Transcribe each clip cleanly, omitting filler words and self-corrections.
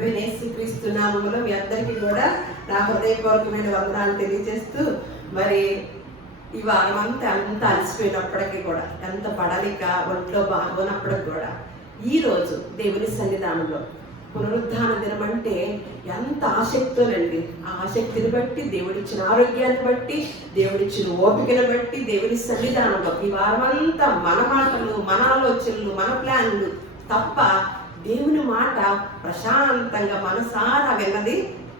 ప్రభు యేసుక్రీస్తు నామములో మీ అందరికీ కూడా నా హృదయపూర్వకమైన వందనాలు తెలియజేస్తూ, మరి ఈ వారం అంతా అలసిపోయినప్పటికీ కూడా, ఎంత పడలిక ఒంట్లో బాగోనప్పటికి కూడా ఈరోజు దేవుని సన్నిధానంలో పునరుద్ధాన దినం అంటే ఎంత ఆసక్తోనండి. ఆ ఆసక్తిని బట్టి, దేవుడిచ్చిన ఆరోగ్యాన్ని బట్టి, దేవుడిచ్చిన ఓపికను బట్టి దేవుని సన్నిధానంలో ఈ వారం అంతా మన మాటలు, మన ఆలోచనలు, మన ప్లాన్లు తప్ప దేవుని మాట ప్రశాంతంగా మనసారా విన్నది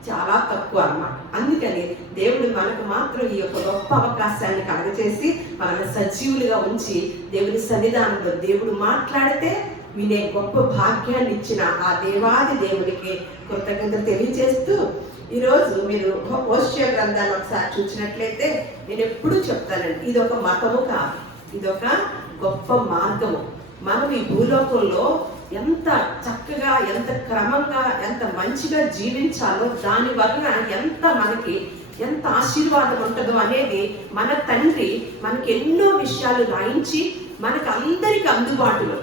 చాలా తక్కువ అన్నమాట. అందుకని దేవుడు మనకు మాత్రం ఈ యొక్క గొప్ప అవకాశాన్ని కలగజేసి మనల్ని సజీవులుగా ఉంచి దేవుని సన్నిధానంలో దేవుడు మాట్లాడితే వినే గొప్ప భాగ్యాన్ని ఇచ్చిన ఆ దేవాది దేవుడికి కృతజ్ఞతలు తెలియజేస్తూ, ఈరోజు మీరు హోషేయ గ్రంథాన్ని ఒకసారి చూసినట్లయితే నేను ఎప్పుడూ చెప్తానండి, ఇది ఒక మతము కాదు, ఇది ఒక గొప్ప మార్గము. మనం ఈ భూలోకంలో ఎంత చక్కగా, ఎంత క్రమంగా, ఎంత మంచిగా జీవించాలో దాని వలన మనకి ఎంత ఆశీర్వాదం ఉంటుందో అనేది మన తండ్రి మనకి ఎన్నో విషయాలు రాయించి మనకందరికి అందుబాటులో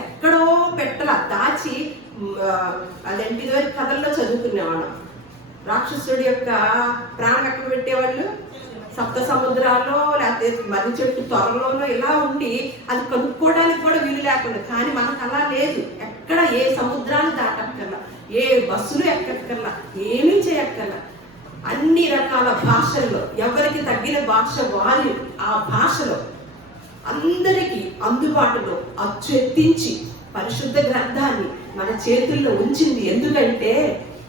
ఎక్కడో పెట్టల దాచి, అదేంటిదో కథల్లో చదువుకునేవాళ్ళం. రాక్షసుడి యొక్క ప్రాణం ఎక్కడ పెట్టేవాళ్ళు? సప్త సముద్రాల్లో, లేకపోతే మర్రి చెట్టు త్వరలోనో ఇలా ఉండి అది కనుక్కోవడానికి కూడా వీలు లేకుండా. కానీ మనకు అలా లేదు. ఎక్కడ ఏ సముద్రాన్ని దాటక్కర్లా, ఏ బస్సులు ఎక్కక్కర్లా, ఏమీ చేయక్కర్లా. అన్ని రకాల భాషల్లో ఎవరికి తగ్గిన భాష వారి ఆ భాషలో అందరికీ అందుబాటులో అచ్చెత్తించి పరిశుద్ధ గ్రంథాన్ని మన చేతుల్లో ఉంచింది. ఎందుకంటే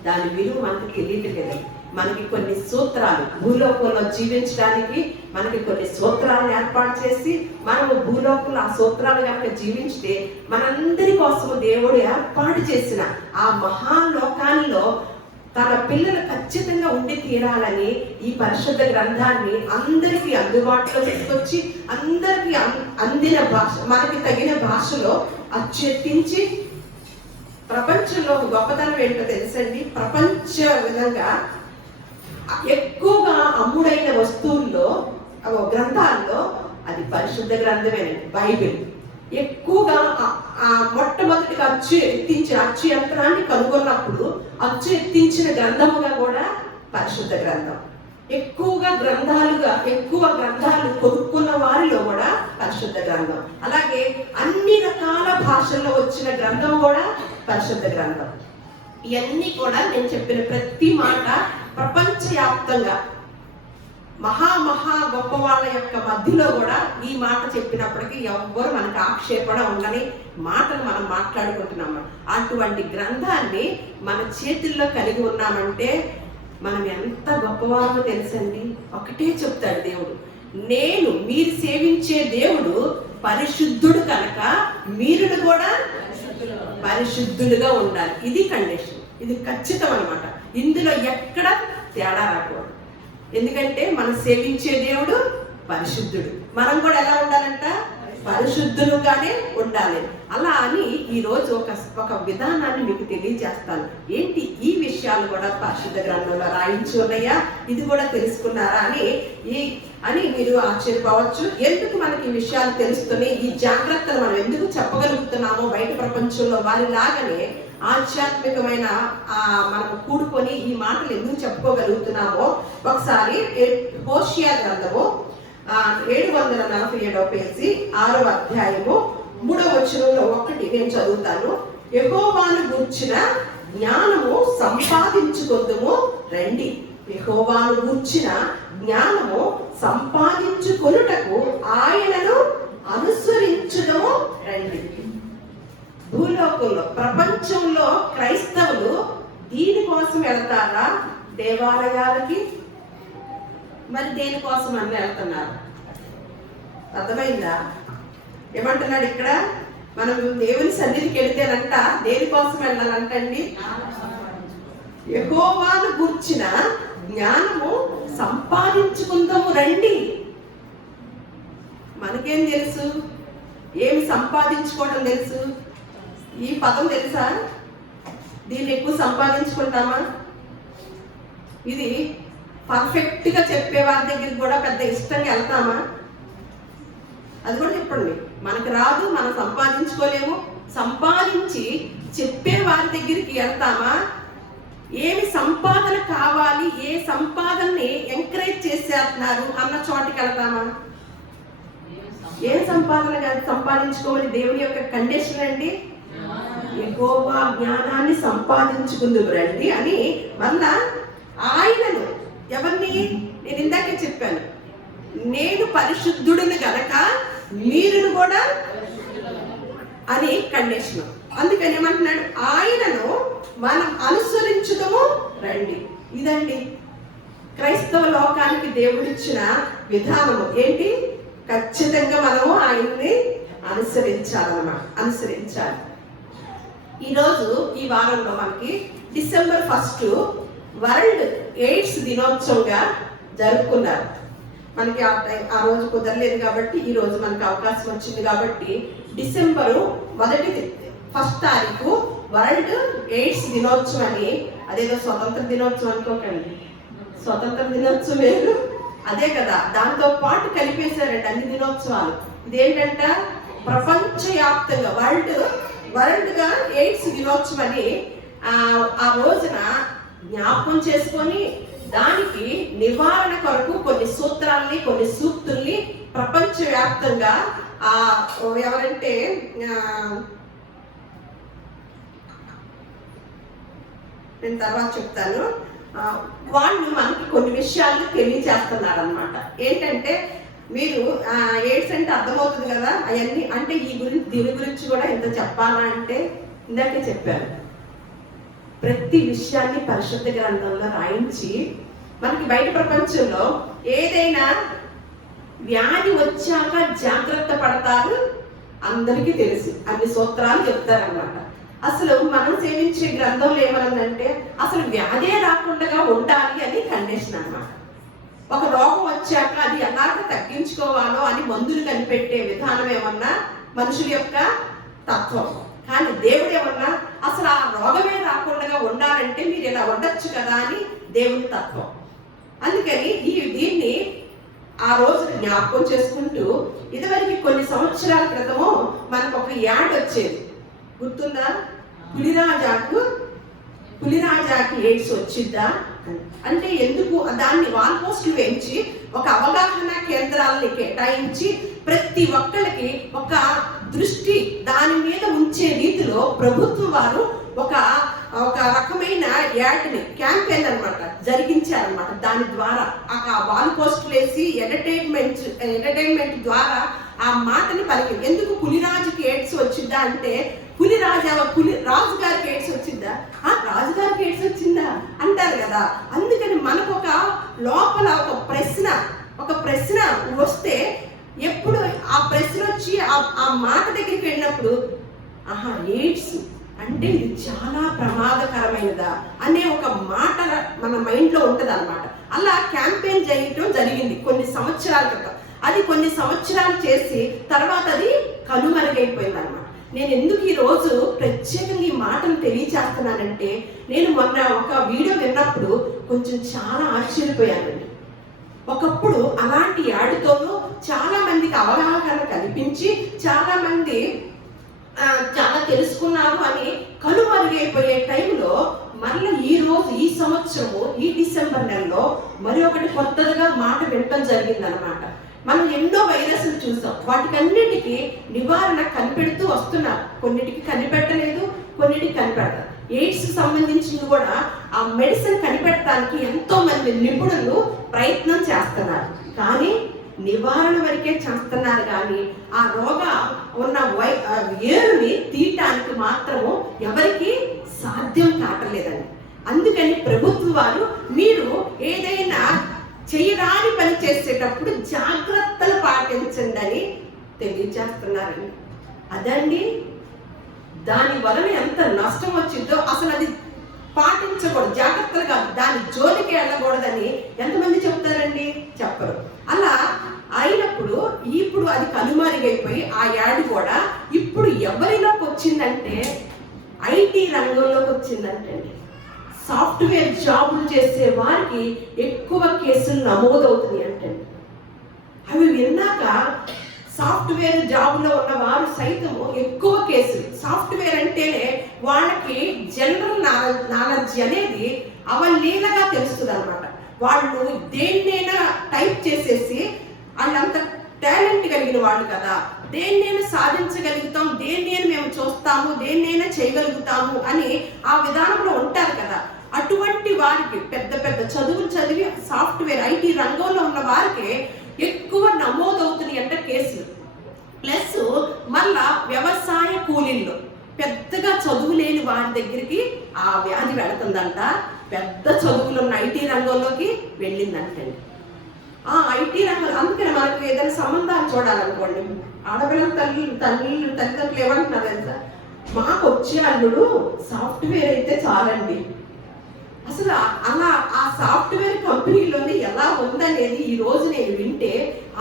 దాని విలువ మనకు తెలియట్లేదు. మనకి కొన్ని సూత్రాలు, భూలోకంలో జీవించడానికి మనకి కొన్ని సూత్రాలను ఏర్పాటు చేసి మనము భూలోకంలో ఆ సూత్రాలు కనుక జీవించితే మనందరి కోసము దేవుడు ఏర్పాటు చేసిన ఆ మహాలోకాల్లో తన పిల్లలు ఖచ్చితంగా ఉండి తీరాలని ఈ పరిశుద్ధ గ్రంథాన్ని అందరికీ అందుబాటులో తీసుకొచ్చి అందరికీ అందిన భాష, మనకి తగిన భాషలో అచ్చెత్తించి, ప్రపంచంలో గొప్పతనం ఏంటో తెలుసండి, ప్రపంచ విధంగా ఎక్కువగా అమ్ముడైన వస్తువుల్లో, గ్రంథాల్లో అది పరిశుద్ధ గ్రంథమేనండి, బైబిల్. ఎక్కువగా మొట్టమొదటిగా అచ్చు యంత్రాన్ని కనుగొన్నప్పుడు అచ్చు ఎత్తించిన గ్రంథముగా కూడా పరిశుద్ధ గ్రంథం. ఎక్కువ గ్రంథాలు కొనుక్కున్న వారిలో కూడా పరిశుద్ధ గ్రంథం. అలాగే అన్ని రకాల భాషల్లో వచ్చిన గ్రంథం కూడా పరిశుద్ధ గ్రంథం. ఇవన్నీ కూడా నేను చెప్పిన ప్రతి మాట ప్రపంచవ్యాప్తంగా మహా గొప్ప వాళ్ళ యొక్క మధ్యలో కూడా ఈ మాట చెప్పినప్పటికీ ఎవ్వరు మనకు ఆక్షేపణ ఉండని మాటలు మనం మాట్లాడుకుంటున్నాము. అటువంటి గ్రంథాన్ని మన చేతుల్లో కలిగి ఉన్నామంటే మనం ఎంత గొప్పవారో తెలుసండి. ఒకటే చెప్తాడు దేవుడు, మీరు సేవించే దేవుడు పరిశుద్ధుడు కనుక మీరు కూడా పరిశుద్ధులుగా ఉండాలి. ఇది కండిషన్, ఇది ఖచ్చితం అన్నమాట. ఇందులో ఎక్కడ తేడా రాకూడదు. ఎందుకంటే మనం సేవించే దేవుడు పరిశుద్ధుడు, మనం కూడా ఎలా ఉండాలంట? పరిశుద్ధులుగానే ఉండాలి. అలా అని ఈరోజు ఒక విధానాన్ని మీకు తెలియజేస్తాను. ఏంటి ఈ విషయాలు కూడా పరిశుద్ధ గ్రంథంలో రాయించి ఉన్నాయా, ఇది కూడా తెలుసుకున్నారా అని మీరు ఆశ్చర్యపోవచ్చు. ఎందుకు మనకి ఈ విషయాలు తెలుస్తున్నాయి, ఈ జాగ్రత్తలు మనం ఎందుకు చెప్పగలుగుతున్నామో బయట ప్రపంచంలో వారిలాగానే ఆధ్యాత్మికమైన మనం కూడుకొని ఈ మాటలు ఎందుకు చెప్పుకోగలుగుతున్నామో ఒకసారి హోషేయ గ్రంథము 747వ పేజీ 6వ అధ్యాయము 3వ వచనంలో నేను చదువుతాను. యెహోవాను గూర్చిన జ్ఞానము సంపాదించుకొందుము రండి. యెహోవాను గూర్చిన జ్ఞానము సంపాదించుకొనుటకు ఆయనను అనుసరించుదము రండి. భూలోకంలో, ప్రపంచంలో క్రైస్తవులు దీనికోసం వెళ్తారా? దేవాలయాలకి. మరి దేనికోసం అని వెళ్తున్నారు? అర్థమైందా? ఏమంటున్నాడు ఇక్కడ? మనం దేవుని సన్నిధికి వెళితేనంట దేనికోసం వెళ్ళాలంటండి? యెహోవాను గూర్చిన జ్ఞానము సంపాదించుకుందాము రండి. మనకేం తెలుసు? ఏమి సంపాదించుకోవడం తెలుసు? ఈ పదం తెలుసా? దీన్ని ఎక్కువ సంపాదించుకుంటామా? ఇది పర్ఫెక్ట్గా చెప్పే వారి దగ్గరికి కూడా పెద్ద ఇష్టంగా వెళ్తామా? అది కూడా చెప్పండి. మనకు రాదు, మనం సంపాదించుకోలేము. సంపాదించి చెప్పే వారి దగ్గరికి వెళ్తామా? ఏమి సంపాదన కావాలి, ఏ సంపాదనని ఎంకరేజ్ చేసేస్తున్నారు అన్న చోటికి వెళ్తామా? ఏం సంపాదన సంపాదించుకోమని దేవుని యొక్క కండిషన్ అండి, యెహోవా జ్ఞానాన్ని సంపాదించుకుందుకు రండి అని. మళ్ళా ఆయనను ఎవరిని, నేను ఇందాకే చెప్పాను, నేను పరిశుద్ధుడిని గనక మీరును కూడా అని కండిషన్. అందుకని ఏమంటున్నాడు, ఆయనను మనం అనుసరించుదము రండి. ఇదండి క్రైస్తవ లోకానికి దేవుడిచ్చిన విధానము. ఏంటి? ఖచ్చితంగా మనము ఆయన్ని అనుసరించాలి. ఈరోజు ఈ వారంలో మనకి December 1 వరల్డ్ ఎయిడ్స్ దినోత్సవంగా జరుపుకున్నారు. మనకి ఆ రోజు కుదరలేదు కాబట్టి ఈ రోజు మనకి అవకాశం వచ్చింది కాబట్టి December 1 తారీఖు వరల్డ్ ఎయిడ్స్ దినోత్సవం అని. అదేదో స్వతంత్ర దినోత్సవం అనుకోకండి, స్వతంత్ర దినోత్సవం వేరు, అదే కదా, దాంతో పాటు కలిపేశారండి అన్ని దినోత్సవాలు. ఇదేంటంట, ప్రపంచవ్యాప్తంగా వరల్డ్గా ఎయిడ్స్ దినోత్సవం అని ఆ రోజున జ్ఞాపకం చేసుకొని దానికి నివారణ కొరకు కొన్ని సూత్రాల్ని, కొన్ని సూక్తుల్ని ప్రపంచవ్యాప్తంగా ఎవరంటే నేను తర్వాత చెప్తాను, వాళ్ళు మనకి కొన్ని విషయాలు తెలియజేస్తున్నారు అనమాట. ఏంటంటే, మీరు ఎయిడ్స్ అంటే అర్థమవుతుంది కదా, అవన్నీ అంటే దీని గురించి కూడా ఇంత చెప్పాలా అంటే ఇందాకే చెప్పారు. ప్రతి విషయాన్ని పరిశుద్ధ గ్రంథంలో రాయించి మనకి బయట ప్రపంచంలో ఏదైనా వ్యాధి వచ్చాక జాగ్రత్త పడతారు అందరికీ తెలుసు, అన్ని సూత్రాలు చెప్తారన్నమాట. అసలు మనం సేవించే గ్రంథంలో ఏమనుందంటే అసలు వ్యాధే రాకుండా ఉండాలి అని కండిషన్ అన్నమాట. ఒక రోగం వచ్చాక అది ఎలాగ తగ్గించుకోవాలో అని మందులు కనిపెట్టే విధానం ఏమన్నా మనుషుల యొక్క తత్వం. కానీ దేవుడు ఏమన్నా అసలు ఆ రోగమే రాకుండా ఉండాలంటే మీరు ఇలా ఉండొచ్చు కదా అని దేవుని తత్వం. అందుకని దీన్ని ఆ రోజు జ్ఞాపకం చేసుకుంటూ, ఇదివరకు కొన్ని సంవత్సరాల క్రితము మనకు ఒక యాడ్ వచ్చేది, గుర్తుందా? పులిరాజాకి ఎయిడ్స్ వచ్చిద్దా అంటే ఎందుకు దాన్ని వాల్ పోస్టులు వేయించి ఒక అవగాహన కేంద్రాలని కేటాయించి ప్రతి ఒక్కరికి ఒక దృష్టి దాని మీద ఉంచే రీతిలో ప్రభుత్వం వారు ఒక రకమైన యాడ్ని క్యాంపెయిన్ అనమాట జరిగించారనమాట. దాని ద్వారా ఆ వాల్ పోస్టులు వేసి ఎంటర్టైన్మెంట్ ద్వారా ఆ మాటని పలికింది. ఎందుకు పులిరాజుకి ఎయిడ్స్ వచ్చిందా అంటే రాజుగారికి ఎయిడ్స్ వచ్చిందా, రాజుగారికి ఎయిడ్స్ వచ్చిందా అంటారు కదా. అందుకని మనకు ఒక లోపల ఒక ప్రశ్న వస్తే ఎప్పుడు ఆ ప్రశ్న వచ్చి ఆ మాట దగ్గరికి వెళ్ళినప్పుడు ఎయిడ్స్ అంటే ఇది చాలా ప్రమాదకరమైనదా అనే ఒక మాట మన మైండ్లో ఉంటుంది అనమాట. అలా క్యాంపెయిన్ చేయటం జరిగింది కొన్ని సంవత్సరాల క్రితం. అది కొన్ని సంవత్సరాలు చేసి తర్వాత అది కనుమరుగైపోయింది అనమాట. నేను ఎందుకు ఈరోజు ప్రత్యేకంగా ఈ మాటను తెలియచేస్తున్నానంటే, నేను మొన్న ఒక వీడియో విన్నప్పుడు కొంచెం చాలా ఆశ్చర్యపోయానండి. ఒకప్పుడు అలాంటి యాడ్తోనూ చాలా మందికి అవగాహన కల్పించి చాలా మంది చాలా తెలుసుకున్నారు అని కనుమరుగైపోయే టైంలో మళ్ళీ ఈ సంవత్సరము ఈ డిసెంబర్ నెలలో మరి ఒకటి కొత్తగా మాట వినటం జరిగిందనమాట. మనం ఎన్నో వైరస్లు చూసాం, వాటికన్నిటికీ నివారణ కనిపెడుతూ వస్తున్నారు. కొన్నిటికి కనిపెట్టలేదు, కొన్నిటికి కనిపెడతారు. ఎయిడ్స్ సంబంధించింది కూడా ఆ మెడిసిన్ కనిపెట్టడానికి ఎంతో మంది నిపుణులు ప్రయత్నం చేస్తున్నారు. కానీ నివారణ వరకే చేస్తున్నారు, కానీ ఆ రోగ ఉన్న ఏరుని తీయటానికి మాత్రము ఎవరికి సాధ్యం కావట్లేదండి. అందుకని ప్రభుత్వం వారు మీరు ఏదైనా చేయరాని పని చేసేటప్పుడు జాగ్రత్తలు పాటించండి అని తెలియజేస్తున్నారండి. అదండి దాని వలన ఎంత నష్టం వచ్చిందో అసలు అది పాటించకూడదు, జాగ్రత్తలు కాదు, దాని జోలికి వెళ్ళకూడదని ఎంతమంది చెప్తారండి? చెప్పరు. అలా అయినప్పుడు ఇప్పుడు అది కనుమరుగైపోయి ఆ యాడ్ కూడా ఇప్పుడు ఎవరిలోకి వచ్చిందంటే ఐటీ రంగంలోకి వచ్చిందంటే సాఫ్ట్వేర్ జాబులు చేసే వారికి ఎక్కువ కేసులు నమోదవుతున్నాయి అంటే. అవి విన్నాక సాఫ్ట్వేర్ జాబ్లో ఉన్న వారు సైతము ఎక్కువ కేసులు. సాఫ్ట్వేర్ అంటేనే వాళ్ళకి జనరల్ నాలెడ్జ్ అనేది అవలీలగా తెలుస్తుంది అనమాట. వాళ్ళు దేన్నైనా టైప్ చేసేసి, వాళ్ళంత టాలెంట్ కలిగిన వాళ్ళు కదా, దేన్నైనా సాధించగలుగుతాం, దేన్నైనా మేము చూస్తాము, దేన్నైనా చేయగలుగుతాము అని ఆ విధానంలో ఉంటారు కదా. అటువంటి వారికి పెద్ద పెద్ద చదువులు చదివి సాఫ్ట్వేర్ ఐటీ రంగంలో ఉన్న వారికి ఎక్కువ నమోదవుతున్నాయి అంటే కేసులు. ప్లస్ మళ్ళా వ్యవసాయ కూలీల్లో పెద్దగా చదువు లేని వారి దగ్గరికి ఆ వ్యాధి వెళుతుందంట. పెద్ద చదువులు ఉన్న ఐటీ రంగంలోకి వెళ్ళిందంటండి. ఆ ఐటీ రంగం, అందుకని మనకు ఏదైనా సంబంధాలు చూడాలనుకోండి, ఆడపిల్లల తల్లిదండ్రులు ఏమంటున్నారు తెలుసా, మాకు వచ్చే అల్లుడు సాఫ్ట్వేర్ అయితే చాలండి. అసలు అలా ఆ సాఫ్ట్వేర్ కంపెనీలోనే ఎలా ఉందనేది ఈ రోజు నేను వింటే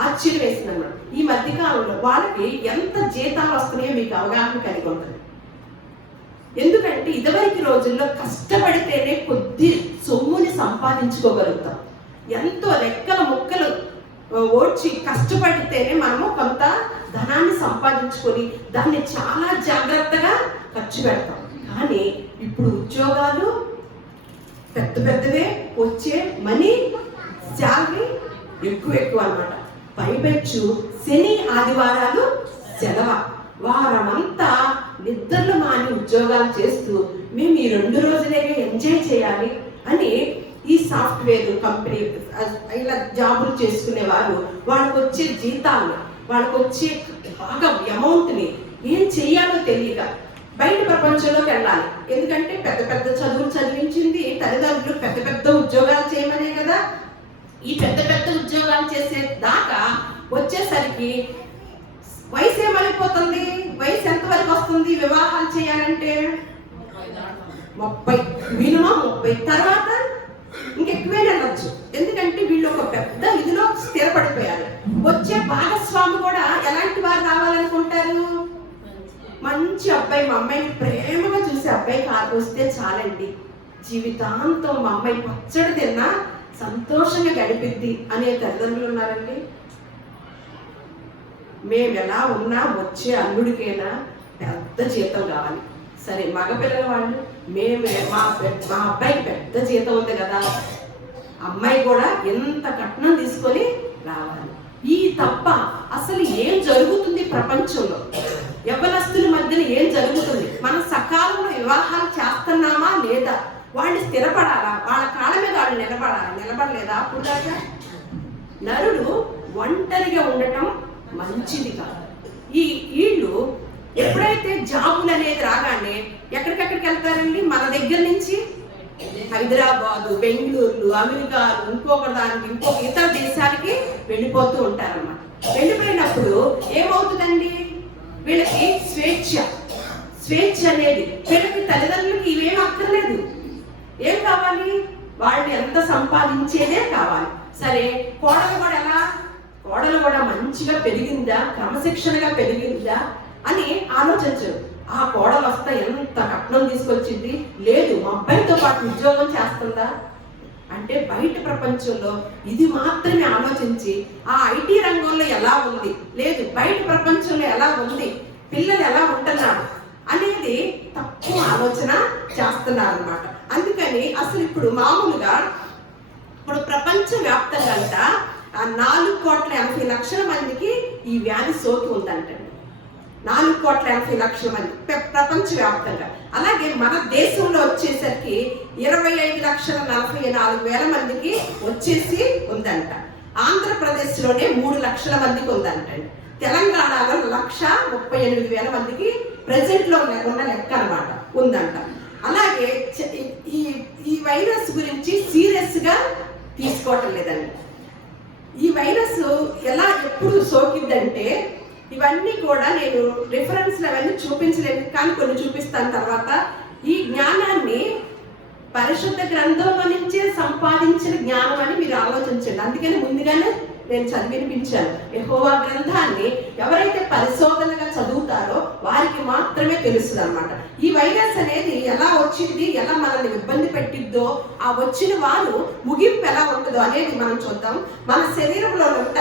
ఆశ్చర్యం వేసింది అన్నమాట. ఈ మధ్యకాలంలో వాళ్ళకి ఎంత జీతాలు వస్తున్నాయో మీకు అవగాహన కలిగి ఉంటుంది. ఎందుకంటే ఇదివరకు రోజుల్లో కష్టపడితేనే కొద్ది సొమ్ముని సంపాదించుకోగలుగుతాం. ఎంతో రెక్కల ముక్కలు ఓడ్చి కష్టపడితేనే మనము కొంత ధనాన్ని సంపాదించుకొని దాన్ని చాలా జాగ్రత్తగా ఖర్చు పెడతాం. కానీ ఇప్పుడు ఉద్యోగాలు పెద్ద పెద్దవే, వచ్చే మనీ శాలరీ ఎక్కువ అన్నమాట. పైపెచ్చు శని ఆదివారాలు సెలవు, వారమంతా నిద్రలు మాని ఉద్యోగాలు చేస్తూ మేము ఈ 2 రోజులే ఎంజాయ్ చేయాలి అని ఈ సాఫ్ట్వేర్ కంపెనీ ఇలా జాబులు చేసుకునేవారు వాళ్ళకి వచ్చే జీతాలను, వాళ్ళకి వచ్చే బాగా అమౌంట్ని ఏం చెయ్యాలో తెలియక బయట ప్రపంచంలోకి వెళ్ళాలి. ఎందుకంటే పెద్ద పెద్ద చదువులు చదివించింది తల్లిదండ్రులు పెద్ద పెద్ద ఉద్యోగాలు చేయమనే కదా. ఈ పెద్ద పెద్ద ఉద్యోగాలు చేసే దాకా వచ్చేసరికి వయసు ఏమైపోతుంది, వయసు ఎంతవరకు వస్తుంది వివాహాలు చేయాలంటే 30, మినిమం 30, తర్వాత ఇంకెక్కువే వెళ్ళచ్చు. ఎందుకంటే వీళ్ళు ఒక పెద్ద ఇదిలో స్థిరపడిపోయారు. వచ్చే భాగస్వామి కూడా ఎలాంటి వారు రావాలనుకుంటారు, మంచి అబ్బాయి, మా అమ్మాయిని ప్రేమగా చూసే అబ్బాయి వస్తే చాలండి, జీవితాంతం మా అమ్మాయి పచ్చడి తిన్నా సంతోషంగా గడిపిద్ది అనే తల్లిదండ్రులు ఉన్నారండి. మేము ఎలా ఉన్నా వచ్చే అల్లుడికైనా పెద్ద జీతం కావాలి. సరే మగపిల్లల వాళ్ళు మా అబ్బాయికి పెద్ద జీతం ఉంది కదా, అమ్మాయి కూడా ఎంత కట్నం తీసుకొని రావాలి. ఈ తప్ప అసలు ఏం జరుగుతుంది ప్రపంచంలో, యవ్వనస్తుల మధ్యన ఏం జరుగుతుంది, మనం సకాలంలో వివాహాలు చేస్తున్నామా లేదా, వాళ్ళు స్థిరపడాలా, వాళ్ళ కాళ్ళ మీద వాళ్ళు నిలబడలేదా. అప్పుడు దాకా నరుడు ఒంటరిగా ఉండటం మంచిది కాదు. వీళ్ళు ఎప్పుడైతే జాబులు అనేది రాగానే ఎక్కడికెక్కడికి వెళ్తారండి, మన దగ్గర నుంచి హైదరాబాదు, బెంగళూరు, అమెరికా, ఇంకొక ఇతర దేశాలకి వెళ్ళిపోతూ ఉంటారన్నమాట. వెళ్ళిపోయినప్పుడు ఏమవుతుందండి, వీళ్ళకి స్వేచ్ఛ అనేది, వీళ్ళకి తల్లిదండ్రులకి ఇవేం అక్కర్లేదు. ఏం కావాలి, వాళ్ళు ఎంత సంపాదించేదే కావాలి. సరే కోడలు కూడా మంచిగా పెరిగిందా, క్రమశిక్షణగా పెరిగిందా అని ఆలోచించరు. ఆ కోడలు వస్తా ఎంత కట్నం తీసుకొచ్చింది, లేదు మా అబ్బాయితో పాటు ఉద్యోగం చేస్తుందా అంటే బయట ప్రపంచంలో ఇది మాత్రమే ఆలోచించి ఆ ఐటీ రంగంలో ఎలా ఉంది, లేదు బయట ప్రపంచంలో ఎలా ఉంది, పిల్లలు ఎలా ఉంటున్నారు అనేది తక్కువ ఆలోచన చేస్తున్నారు అన్నమాట. అందుకని అసలు ఇప్పుడు మామూలుగా ఇప్పుడు ప్రపంచ వ్యాప్తంగా అంట 4,80,00,000 మందికి ఈ వ్యాధి సోకి ఉందంటండి. 4,80,00,000 మంది ప్రపంచవ్యాప్తంగా. అలాగే మన దేశంలో వచ్చేసరికి 25,44,000 మందికి వచ్చేసి ఉందంట. ఆంధ్రప్రదేశ్లోనే 3 లక్షల మందికి ఉందంటండి. తెలంగాణలో 1,38,000 మందికి ప్రెజెంట్లో ఉన్న లెక్క అనమాట ఉందంట. అలాగే ఈ వైరస్ గురించి సీరియస్గా తీసుకోవటం లేదండి. ఈ వైరస్ ఎప్పుడు సోకిద్దంటే, ఇవన్నీ కూడా నేను రిఫరెన్స్లు అవన్నీ చూపించలేను, కానీ కొన్ని చూపిస్తాను తర్వాత. ఈ జ్ఞానాన్ని పరిశుద్ధ గ్రంథంలో నుంచే సంపాదించిన జ్ఞానం అని మీరు ఆలోచించండి. అందుకని ముందుగానే నేను చదివినిపించాను. యెహోవా గ్రంథాన్ని ఎవరైతే పరిశోధనగా చదువుతారో వారికి మాత్రమే తెలుస్తుంది అన్నమాట. ఈ వైరస్ అనేది ఎలా వచ్చింది, ఎలా మనల్ని ఇబ్బంది పెట్టిద్దో, ఆ వచ్చిన వారు ముగింపు ఎలా ఉంటుందో అనేది మనం చూద్దాం. మన శరీరంలో ఉంట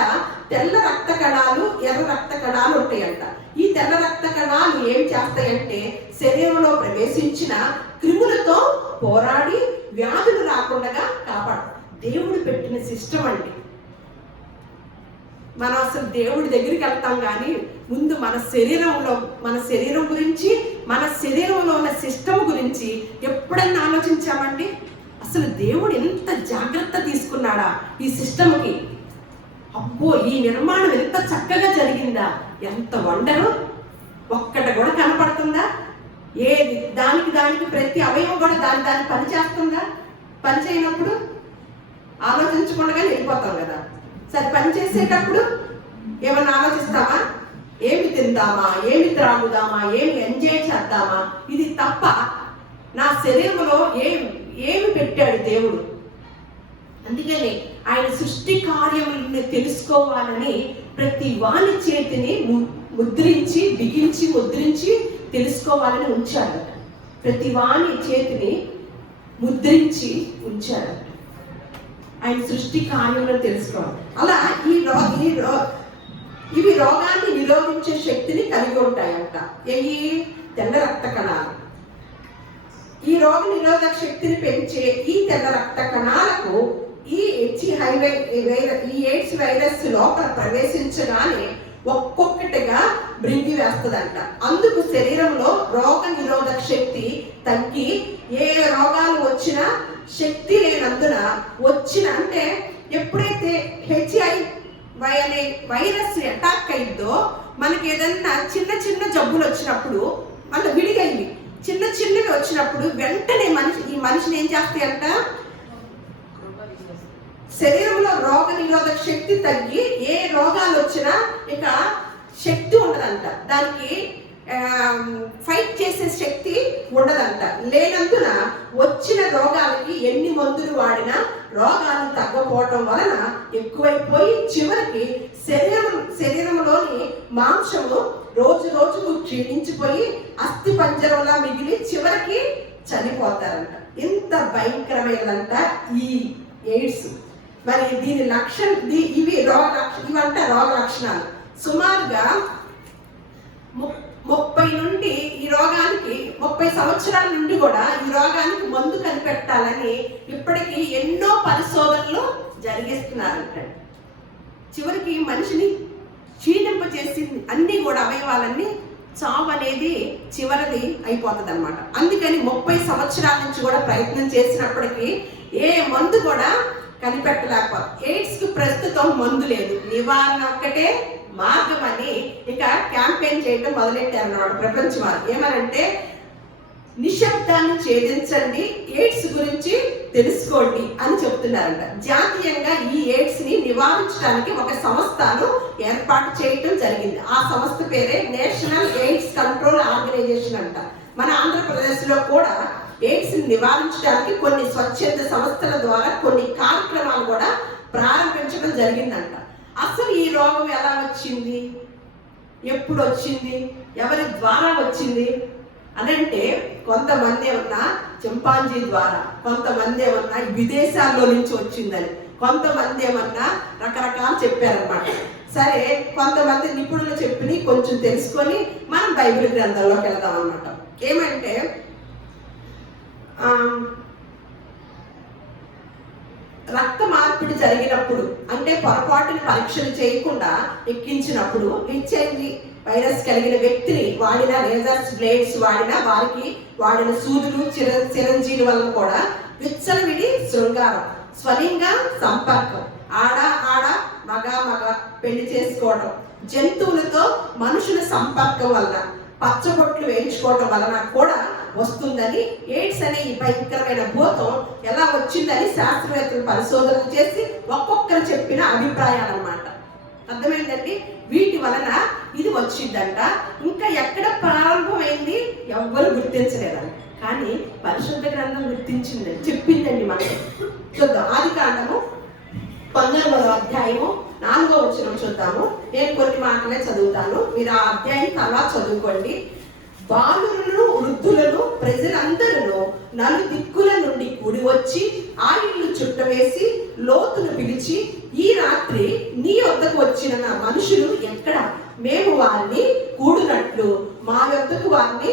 తెల్ల రక్త కణాలు, ఎర్ర రక్త కణాలు ఉంటాయంట. ఈ తెల్ల రక్త కణాలు ఏం చేస్తాయంటే శరీరంలో ప్రవేశించిన క్రిములతో పోరాడి వ్యాధులు రాకుండా కాపాడు. దేవుడు పెట్టిన సిస్టమ్ అండి. మనం అసలు దేవుడి దగ్గరికి వెళ్తాం కానీ ముందు మన శరీరం గురించి, మన శరీరంలో ఉన్న సిస్టమ్ గురించి ఎప్పుడన్నా ఆలోచించామండి? అసలు దేవుడు ఎంత జాగ్రత్త తీసుకున్నాడా ఈ సిస్టమ్కి? అబ్బో, ఈ నిర్మాణం ఎంత చక్కగా జరిగిందా, ఎంత వండరు! ఒక్కటి కూడా కనపడుతుందా? ఏది దానికి ప్రతి అవయవం కూడా దాని పని చేస్తుందా? పని చేయనప్పుడు ఆలోచించకుండా వెళ్ళిపోతాం కదా. సరే, పని చేసేటప్పుడు ఏమన్నా ఆలోచిస్తామా? ఏమి తిందామా, ఏమి త్రాగుదామా, ఏమి ఎంజాయ్ చేద్దామా? ఇది తప్ప నా శరీరంలో ఏమి పెట్టాడు దేవుడు? అందుకని ఆయన సృష్టి కార్యములను తెలుసుకోవాలని ప్రతి వాని చేతిని ముద్రించి తెలుసుకోవాలని ఉంచాడు. ప్రతి వాని చేతిని ముద్రించి ఉంచాడు. ఆయన సృష్టి కార్యములను తెలుసుకోవాలి. అలా ఇవి రోగాన్ని నిరోధించే శక్తిని కలిగి ఉంటాయంట. తెల్ల రక్త కణాలు. ఈ రోగ నిరోధక శక్తిని పెంచే ఈ తెల్ల రక్త కణాలకు ఈ ఎయిడ్స్ వైరస్ లోపల ప్రవేశించగానే ఒక్కొక్కటిగా మృంగి వేస్తుందంట. అందుకు శరీరంలో రోగ నిరోధక శక్తి తగ్గి ఏ రోగాలు వచ్చినా శక్తి లేనందున అంటే ఎప్పుడైతే HIV అనే వైరస్ అటాక్ అయిందో మనకి ఏదన్నా చిన్న జబ్బులు వచ్చినప్పుడు, మళ్ళీ విడిగైంది చిన్నవి వచ్చినప్పుడు వెంటనే ఈ మనిషిని ఏం చేస్తాయంట? శరీరంలో రోగ నిరోధక శక్తి తగ్గి ఏ రోగాలు వచ్చినా ఇక శక్తి ఉండదంట. దానికి ఫైట్ చేసే శక్తి ఉండదంట. లేనందున వచ్చిన రోగాలకి ఎన్ని మందులు వాడినా రోగాలు తగ్గపోవటం వలన ఎక్కువైపోయి చివరికి శరీరంలోని మాంసము రోజుకు క్షీణించిపోయి అస్థి పంజరంలా మిగిలి చివరికి చనిపోతారంట. ఇంత భయంకరమైనదంట ఈ ఎయిడ్స్. మరి దీని ఇవంట రోగ లక్షణాలు. సుమారుగా 30 సంవత్సరాల నుండి కూడా ఈ రోగానికి మందు కనిపెట్టాలని ఇప్పటికీ ఎన్నో పరిశోధనలు జరిగిస్తున్నారంట. చివరికి మనిషిని క్షీణింపచేసి అన్ని కూడా అవయవాలన్నీ చావు అనేది చివరిది అయిపోతుంది అనమాట. అందుకని 30 సంవత్సరాల నుంచి కూడా ప్రయత్నం చేసినప్పటికీ ఏ మందు కూడా కనిపెట్టలేకపోతే ఎయిడ్స్ కి ప్రస్తుతం మందు లేదు, నివారణ ఒక్కటే మార్గం అని ఇక క్యాంపెయిన్ చేయడం మొదలెట్టారు అన్నమాట ప్రపంచం వారు. ఏమనంటే నిశ్శబ్దాన్ని ఛేదించండి, ఎయిడ్స్ గురించి తెలుసుకోండి అని చెప్తున్నారంట. జాతీయంగా ఈ ఎయిడ్స్ ని నివారించడానికి ఒక సంస్థను ఏర్పాటు చేయటం జరిగింది. ఆ సంస్థ పేరే నేషనల్ ఎయిడ్స్ కంట్రోల్ ఆర్గనైజేషన్ అంట. మన ఆంధ్రప్రదేశ్ లో కూడా ఎయిడ్స్ ని నివారించడానికి కొన్ని స్వచ్ఛంద సంస్థల ద్వారా కొన్ని కార్యక్రమాలు కూడా ప్రారంభించడం జరిగిందంట. అసలు ఈ రోగం ఎలా వచ్చింది, ఎప్పుడు వచ్చింది, ఎవరి ద్వారా వచ్చింది అనంటే కొంతమంది ఏమన్నా చింపాంజీ ద్వారా, కొంతమంది ఏమన్నా విదేశాల్లో నుంచి వచ్చిందని, కొంతమంది ఏమన్నా రకరకాలు చెప్పారనమాట. సరే, కొంతమంది నిపుణులు చెప్పి కొంచెం తెలుసుకొని మనం బైబిల్ గ్రంథంలోకి వెళ్దాం అనమాట. ఏమంటే రక్త మార్పిడి జరిగినప్పుడు, అంటే పొరపాటుని పరీక్షలు చేయకుండా ఎక్కించినప్పుడు HIV వైరస్ కలిగిన వ్యక్తిని వాడిన లేజర్స్, బ్లేడ్స్ వారికి వాడిన సూదులు, చిరంజీవి వలన కూడా విచ్చలవిడి శృంగారం, స్వలింగ సంపర్కం, ఆడ మగ పెళ్లి చేసుకోవడం, జంతువులతో మనుషుల సంపర్కం వలన, పచ్చబొట్లు వేయించుకోవడం వలన కూడా వస్తుందని, ఎయిడ్స్ అనే ఈ భయంకరమైన భూతం ఎలా వచ్చిందని శాస్త్రవేత్తలు పరిశోధనలు చేసి ఒక్కొక్కరు చెప్పిన అభిప్రాయాలు అన్నమాట. అర్థమైందండి? వీటి వలన ఇది వచ్చిందంట. ఇంకా ఎక్కడ ప్రారంభమైంది ఎవ్వరు గుర్తించలేదండి, కానీ పరిశుద్ధ గ్రంథం గుర్తించిందని చెప్పిందండి. మనం చూద్దాం. ఆదికాండము 19వ అధ్యాయము 4వ వచనం చూద్దాము. నేను కొన్ని మాటలే చదువుతాను, మీరు ఆ అధ్యాయం తర్వాత చదువుకోండి. బాలులను, వృద్ధులను, ప్రజలందరూ నలుదిక్కుల నుండి కూడి వచ్చి ఆ ఇల్లు చుట్టవేసి లోతును పిలిచి, ఈ రాత్రి నీ వద్దకు వచ్చిన నా మనుషులు ఎక్కడ? మేము వారిని కూడినట్లు మా వద్దకు వారిని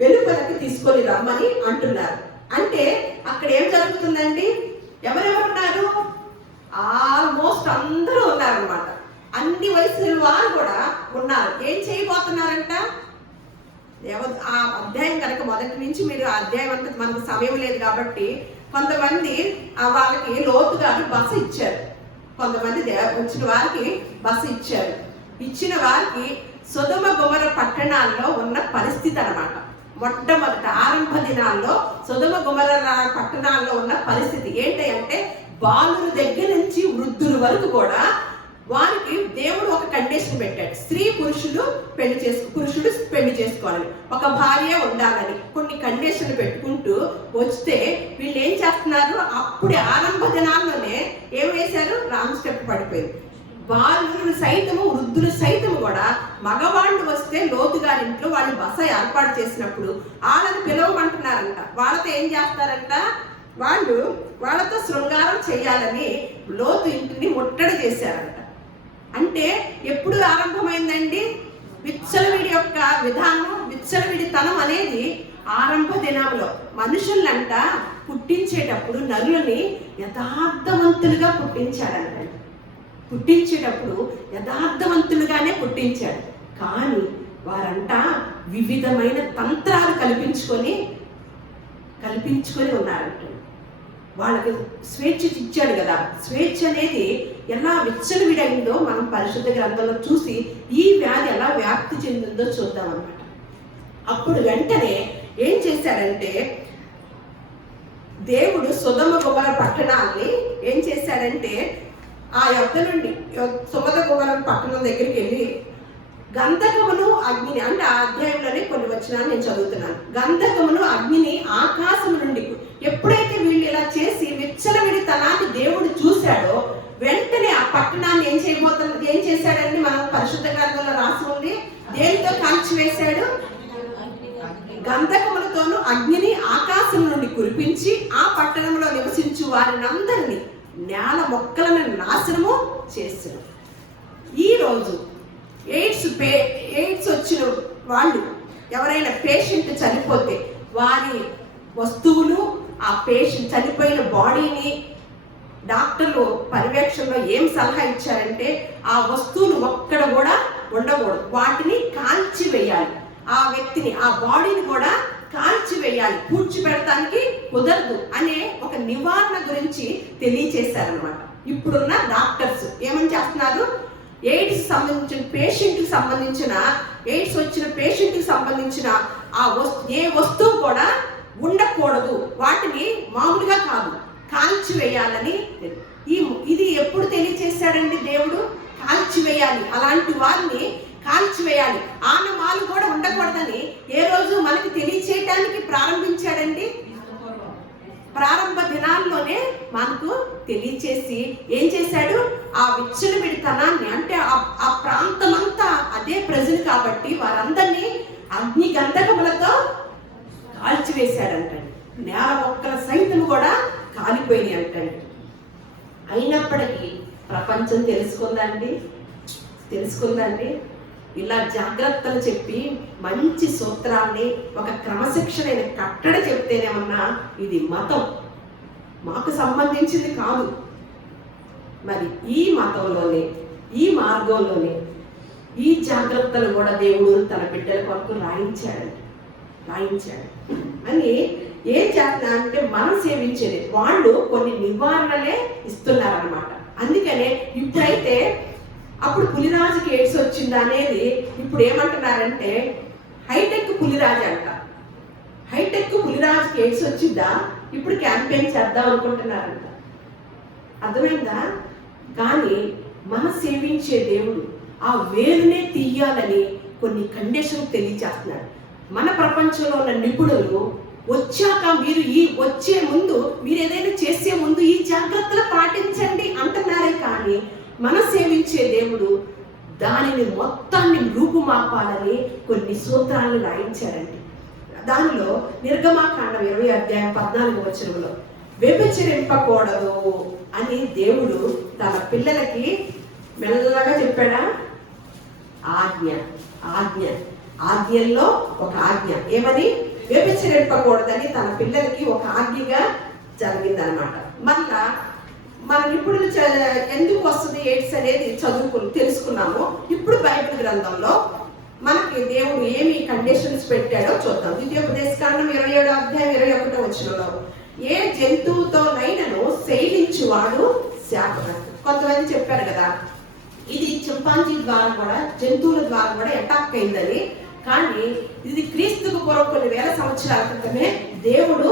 వెలుపలకి తీసుకొని రమ్మని అంటున్నారు. అంటే అక్కడ ఏం జరుగుతుందండి? ఎవరెవరున్నారు? ఆల్మోస్ట్ అందరూ ఉన్నారనమాట. అన్ని వయసుల వారు కూడా ఉన్నారు. ఏం చేయబోతున్నారంట? ఆ అధ్యాయం కనుక మొదటి నుంచి మీరు ఆ అధ్యాయం అంతా మనకు సమయం లేదు కాబట్టి కొంతమంది వాళ్ళకి లోతుగా బస ఇచ్చారు. కొంతమంది వచ్చిన వారికి బస ఇచ్చారు. ఇచ్చిన వారికి సొదొమ గొమొర్రా పట్టణాల్లో ఉన్న పరిస్థితి అన్నమాట. మొట్టమొదట ఆరంభ దినాల్లో సొదొమ గొమొర్రా పట్టణాల్లో ఉన్న పరిస్థితి ఏంటి అంటే, బాలుల దగ్గర నుంచి వృద్ధుల వరకు కూడా వారికి దేవుడు ఒక కండిషన్ పెట్టాడు. పురుషుడు పెళ్లి చేసుకోవాలని, ఒక భార్య ఉండాలని కొన్ని కండిషన్లు పెట్టుకుంటూ వస్తే వీళ్ళు ఏం చేస్తున్నారు? అప్పుడే ఆరంభ దినాల్లోనే ఏం వేశారు? రాంగ్ స్టెప్ పడిపోయింది. బాలురు సైతము వృద్ధులు సైతము కూడా మగవాళ్ళు వస్తే లోతు గారింట్లో వాళ్ళు బస ఏర్పాటు చేసినప్పుడు వాళ్ళని పిలవమంటున్నారంట. వాళ్ళతో ఏం చేస్తారంట? వాళ్ళతో శృంగారం చేయాలని లోతు ఇంటిని ముట్టడి చేశారంట. అంటే ఎప్పుడు ఆరంభమైందండి? విచ్చలవిడి యొక్క విధానం, విచ్చలవిడితనం అనేది ఆరంభ దినంలో. మనుషులంట పుట్టించేటప్పుడు నరులని యథార్థవంతులుగా పుట్టించేటప్పుడు యథార్థవంతులుగానే పుట్టించాడు. కానీ వారంతా వివిధమైన తంత్రాలు కల్పించుకొని ఉన్నారంట. వాళ్ళకి స్వేచ్ఛ ఇచ్చాడు కదా. స్వేచ్ఛ అనేది ఎలా విచ్చలవిడైందో మనం పరిశుద్ధ గ్రంథంలో చూసి ఈ వ్యాధి ఎలా వ్యాప్తి చెందిందో చూద్దాం అన్నమాట. అప్పుడు వెంటనే ఏం చేశాడంటే, దేవుడు సొదొమ గొమొర్రా పట్టణాన్ని ఏం చేశాడంటే, ఆ యొద్ద నుండి సొదొమ గొమొర్రా పట్టణం దగ్గరికి వెళ్ళి గంధకమును అగ్నిని, అంటే ఆ అధ్యాయంలోనే కొన్ని వచనాలు నేను చదువుతున్నాను. గంధకమును అగ్నిని ఆకాశం నుండి, ఎప్పుడైతే వీళ్ళు ఇలా చేసి విచ్చలవిడితనాన్ని దేవుడు చూశాడో వెంటనే ఆ పట్టణాన్ని ఏం చేశాడండి? మనం పరిశుద్ధ గ్రంథంలో రాసి ఉంది. దేనితో కాల్చివేశాడు? గంధకములతోనూ అగ్నిని ఆకాశం నుండి కురిపించి ఆ పట్టణంలో నివసించు వారినందరినీ నేల మొక్కలను నాశనము చేశాడు. ఈరోజు ఎయిడ్స్ వచ్చిన వాళ్ళు ఎవరైనా పేషెంట్ చనిపోతే వారి వస్తువులు, ఆ పేషెంట్ చనిపోయిన బాడీని డాక్టర్లు పర్యవేక్షణలో ఏం సలహా ఇచ్చారంటే, ఆ వస్తువులు ఒక్కడ కూడా ఉండకూడదు, వాటిని కాల్చివేయాలి. ఆ వ్యక్తిని, ఆ బాడీని కూడా కాల్చివేయాలి, పూడ్చిపెడటానికి కుదరదు అనే ఒక నివారణ గురించి తెలియచేశారనమాట. ఇప్పుడున్న డాక్టర్స్ ఏమని చేస్తున్నారు? ఎయిడ్స్ సంబంధించిన పేషెంట్కి సంబంధించిన, ఎయిడ్స్ వచ్చిన పేషెంట్కి సంబంధించిన ఏ వస్తువు కూడా ఉండకూడదు, వాటిని మామూలుగా కాదు కాల్చివేయాలని. ఇది ఎప్పుడు తెలియచేశాడండి దేవుడు? కాల్చివేయాలి, అలాంటి వారిని కాల్చివేయాలి, ఆనవాళ్ళు కూడా ఉండకూడదని ఏ రోజు మనకి తెలియచేయటానికి ప్రారంభించాడండి? ప్రారంభ దినాల్లోనే మనకు తెలియచేసి ఏం చేశాడు? ఆ విచ్చలవిడితనాన్ని, అంటే ఆ ప్రాంతమంతా అదే ప్రజలు కాబట్టి వారందరినీ అగ్ని గంధకములతో కాల్చివేశాడంటండి. నేల మొక్కల సైతం కూడా కాలిపోయినాయి అంటండి. అయినప్పటికీ ప్రపంచం తెలుసుకుందండి. ఇలా జాగ్రత్తలు చెప్పి మంచి సూత్రాన్ని, ఒక క్రమశిక్షణ కట్టడి చెప్తేనేమన్నా ఇది మతం, మాకు సంబంధించింది కాదు. మరి ఈ మతంలోనే, ఈ మార్గంలోనే ఈ జాగ్రత్తలు కూడా దేవుడు తన బిడ్డల కొరకు రాయించాడు అని. ఏం చేస్తున్నా అంటే, మనం సేవించేది వాళ్ళు కొన్ని నివారణలే ఇస్తున్నారన్నమాట. అందుకనే ఇప్పుడైతే, అప్పుడు పులిరాజుకి ఎయిడ్స్ వచ్చిందా అనేది ఇప్పుడు ఏమంటున్నారంటే హైటెక్ పులిరాజు అంట. హైటెక్ పులిరాజుకి ఎయిడ్స్ వచ్చిందా ఇప్పుడు క్యాంపెయిన్ చేద్దాం అనుకుంటున్నారంట. అర్థమైందా? కానీ మన సేవించే దేవుడు ఆ వేరునే తీయాలని కొన్ని కండిషన్ తెలియజేస్తున్నాడు. మన ప్రపంచంలో ఉన్న నిపుణులు వచ్చాక వచ్చే ముందు, మీరు ఏదైనా చేసే ముందు ఈ జాగ్రత్తలు పాటించండి అంటున్నారే కానీ మన సేవించే దేవుడు దానిని మొత్తాన్ని రూపుమాపాలని కొన్ని సూత్రాలను రాయించారండి. దానిలో నిర్గమాకాండం 20 అధ్యాయం 14 వ్యభిచరింపకూడదు అని దేవుడు తన పిల్లలకి మెల్లగా చెప్పాడా? ఆజ్ఞల్లో ఒక ఆజ్ఞ. ఏమని? వ్యభిచరింపకూడదని తన పిల్లలకి ఒక ఆజ్ఞగా జరిగిందనమాట. మళ్ళా మనం ఇప్పుడు ఎందుకు వస్తుంది ఎయిడ్స్ అనేది తెలుసుకున్నాము. ఇప్పుడు బైబిల్ గ్రంథంలో మనకి దేవుడు ఏమి కండిషన్స్ పెట్టాడో చూద్దాం. ద్వితీయోపదేశకాండం 27 అధ్యాయం 21 ఏ జంతువుతో నైనను శైలించువాడు శాపగ్రస్తుడు. కొంతమంది చెప్పారు కదా, ఇది చింపాంజీ ద్వారా కూడా, జంతువుల ద్వారా కూడా అటాక్ అయిందని. కానీ ఇది క్రీస్తుకు పూర్వం కొన్ని వేల సంవత్సరాల క్రితమే దేవుడు